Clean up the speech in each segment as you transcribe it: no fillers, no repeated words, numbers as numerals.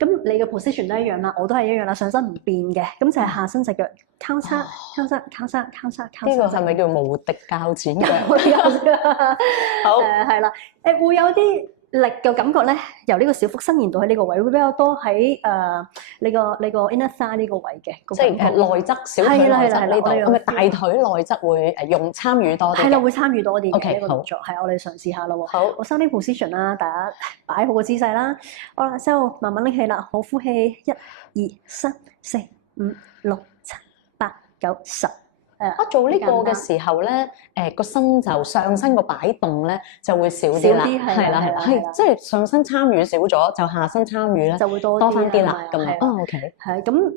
咁你嘅 position 都一樣啦，我都係一樣啦，上身唔變嘅，咁就係下身隻腳交叉、交叉、交叉、交叉、交叉。呢個係咪叫無敵鉸剪腳？好係啦，會有啲力嘅感覺咧，由呢個小腹伸延到喺呢個位，會比較多喺你個 inner thigh 呢個位嘅，即係內側小腿內側呢度，咁咪大腿內側會參與多啲嘅。係啦，會參與多啲嘅 OK，呢個動作。係，我哋嘗試下咯喎。好，我 standing position 啦，大家擺好個姿勢啦。好啦，之後慢慢拎起啦，好呼氣，1、2、3、4、5、6、7、8、9、10。做呢個嘅時候咧，個身就上身個擺動咧就會少啲啦，係啦，係即係上身參與少咗，就下身參與咧就會多翻啲啦，咁樣。OK。係咁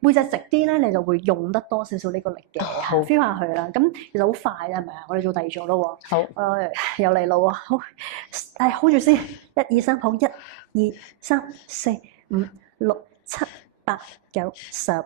背脊直啲咧，你就會用得多少少呢個力嘅，feel 下佢啦。咁其實好快啊，係咪啊？我哋做第二組咯喎。好，又嚟咯喎，好，hold 住先，1、2、3，好，1、2、3、4、5、6、7、8、9、10。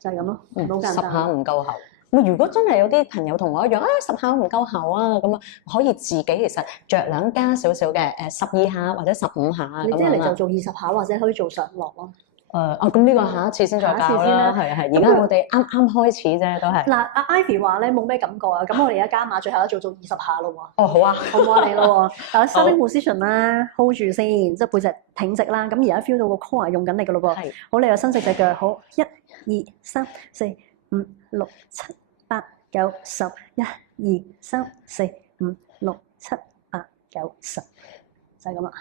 就係咁咯，好簡單。10下唔夠喉。如果真係有啲朋友同我一樣，10下唔夠喉啊，咁啊可以自己其實酌量加少少嘅，12下或者15下咁樣。你即係你就做20下，或者可以做上落咯。咁呢個下一次先再教啦。係。而家我哋啱開始啫，都係。嗱，阿 Ivy 話咧冇咩感覺啊，咁我哋而家加碼，最後一組做20下咯喎。好啊，好唔好啊你咯喎？嗱，standing position 啦 ，hold 住先，即係背脊挺直啦。咁而家 feel 到個 core 用緊力嘅咯噃。係。好，你又伸直隻腳，好，1、2、3、4、5、6、7、8、9、10，1、2、3、4、5、6、7、8、9、10，就係咁啦。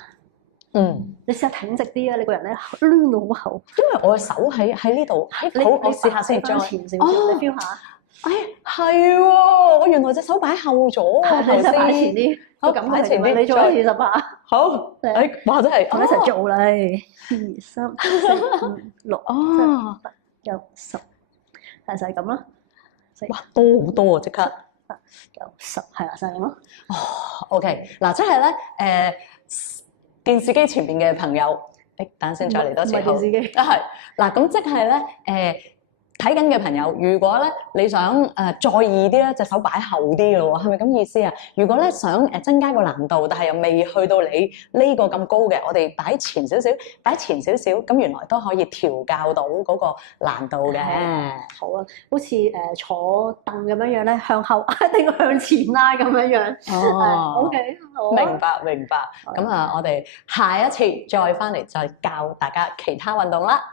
你試下挺直啲啊！你個人咧攣到好厚，因為我嘅手喺呢度。好，我試下先，再前少少，你 feel 下。係喎，我原來隻手擺後咗啊！你就擺前啲，好，擺前啲，你做20下。好，哇真係，我一齊做啦，2、3、4、5、6、7、8、9、10，就係咁啦。哇，多好多啊！即刻8、9、10，係啦，就係咁咯。OK， 嗱，即係咧，電視機前邊嘅朋友，等陣先再嚟多次。唔係電視機。係嗱，咁即係咧，睇緊嘅朋友，如果咧你想在意啲咧，隻手擺後啲咯喎，係咪咁意思啊？如果咧想增加個難度，但係又未去到你呢個咁高嘅，我哋擺前少少，咁原來都可以調教到嗰個難度嘅。好啊，好似坐凳咁樣咧，向後一定要向前拉咁樣。OK， 好。明白。咁我哋下一次再翻嚟再教大家其他運動啦。